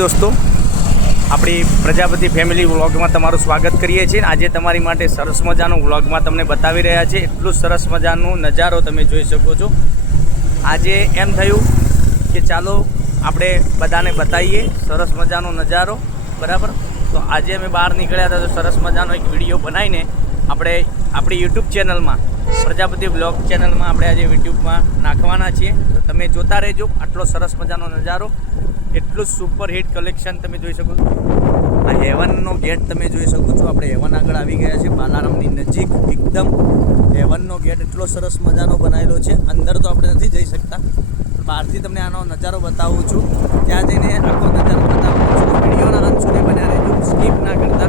दोस्तों अपनी Prajapati family vlog में तमारू स्वागत करिए छीए। आज तमारी माटे सरस मजानो व्लॉग में तमने बतावी रह्या छे। एटलुं सरस मजानो नजारो तमे जोई शको छो। आज एम थयुं कि चालो आपणे बधाने बताईए सरस मजानो नजारो, बराबर। तो आज अमे बहार निकळ्या हता तो सरस मजानो एक विडियो बनावीने આપણે આપણી યુટ્યુબ ચેનલમાં પ્રજાપતિ બ્લોગ ચેનલમાં આપણે આજે યુટ્યુબમાં નાખવાના છીએ। તો તમે જોતા રહેજો। આટલો સરસ મજાનો નજારો, એટલું સુપર હિટ કલેક્શન તમે જોઈ શકો છો। આ હેવનનો ગેટ તમે જોઈ શકો છો। આપણે હેવન આગળ આવી ગયા છે, બાલારામની નજીક એકદમ હેવનનો ગેટ એટલો સરસ મજાનો બનાવેલો છે। અંદર તો આપણે નથી જઈ શકતા, બહારથી તમને આનો નજારો બતાવું છું। ત્યાં જઈને આખો નજારો બતાવું છું। વિડીયોના અંત સુધી બન્યા રહેજો, સ્કીપ ના કરતા।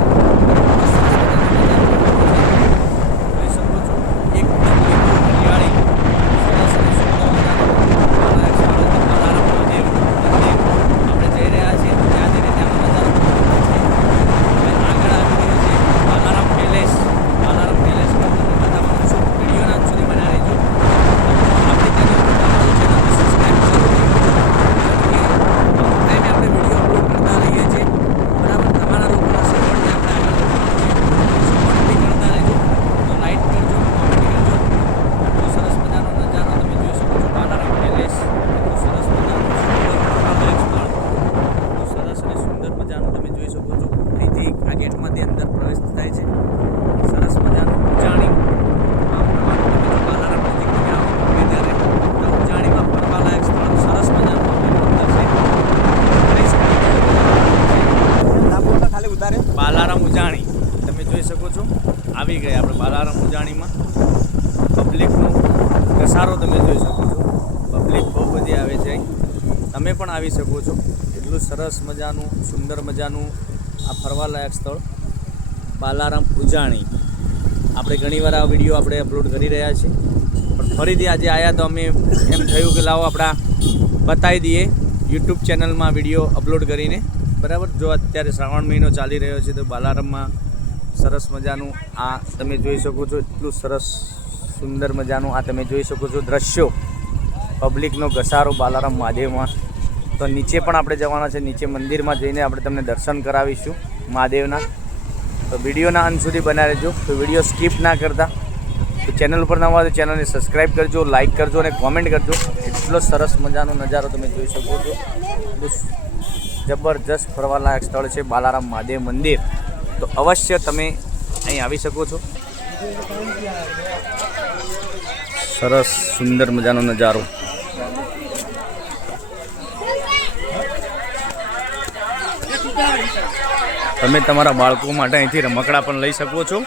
बालाराम उजाणी तमे जोई शको छो। आवी गया आपणे बालाराम उजाणी में पब्लिकनो घसारो तमे जोई शको छो। पब्लिक बहु बधी आवे छे, तमे पण आवी शको छो। एटलुं सरस मजानुं सुंदर मजानुं आ फरवालायक स्थळ बालाराम उजाणी। आपणे घणीवार आ विडियो आपणे अपलोड करी रह्या छीए, पण फरीथी आजे आया तो अमे एम थयुं के लावो आपणा बतावी दीए यूट्यूब चेनल में विडियो अपलोड करीने, बराबर। जो अत्यारे श्रावण महीनो चाली रह्यो छे तो बालाराम में सरस मजानुं आ तमे जोई शको छो। एटलुं सरस सुंदर मजानुं आ तमे जोई शको छो दृश्यो, पब्लिकनो घसारो बालाराम महादेव में। तो नीचे पण आपणे जवाना छे, नीचे मंदिर में जईने आपणे तमने दर्शन करावीशुं महादेवना। तो विडियोना अंत सुधी बन्या रहेजो। तो विडियो स्कीप ना करता। तो चेनल पर नवा तो चेनल ने सब्सक्राइब करजो, लाइक करजो और कॉमेंट करजो। एटलो सरस मजानो नजारो तमे जोई शको छो। जबरदस्त फरवालायक स्थळ छे बालाराम महादेव मंदिर। तो अवश्य तमे अहीं आवी शको छो। सरस सुंदर मजानो नजारो। तमे तमारा बाळको माटे અહીંથી રમકડા પણ લઈ શકો છો,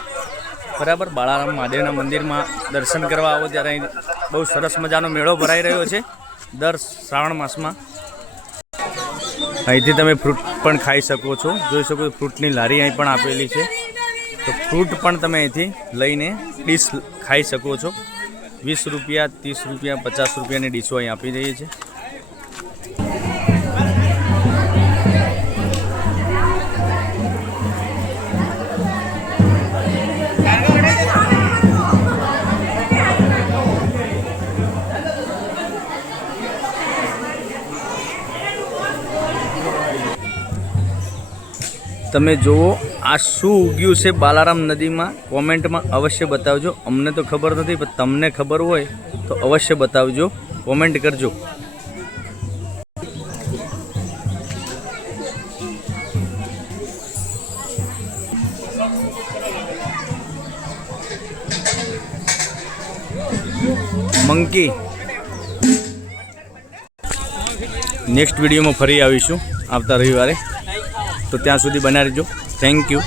બરાબર। બાલારામ મહાદેવના મંદિરમાં દર્શન કરવા આવો ત્યારે અહીં બહુ સરસ મજાનો મેળો ભરાઈ રહ્યો છે દર શ્રાવણ માસમાં। અહીંથી તમે ફ્રૂટ પણ ખાઈ શકો છો, જોઈ શકો છો। ફ્રૂટની લારી અહીં પણ આપેલી છે, તો ફ્રૂટ પણ તમે અહીંથી લઈને ડીશ ખાઈ શકો છો। 20 રૂપિયા, 30 રૂપિયા, 50 રૂપિયાની ડીશો અહીં આપી રહી છે। તમે જુઓ આ શું ઉગ્યું છે બાલારામ નદીમાં, કોમેન્ટમાં અવશ્ય બતાવજો। અમને તો ખબર નથી, પણ તમને ખબર હોય તો અવશ્ય બતાવજો, કોમેન્ટ કરજો। મંકી નેક્સ્ટ વિડીયોમાં ફરી આવીશું આવતા રવિવારે। तो ત્યાં સુધી બના રહેજો। Thank you.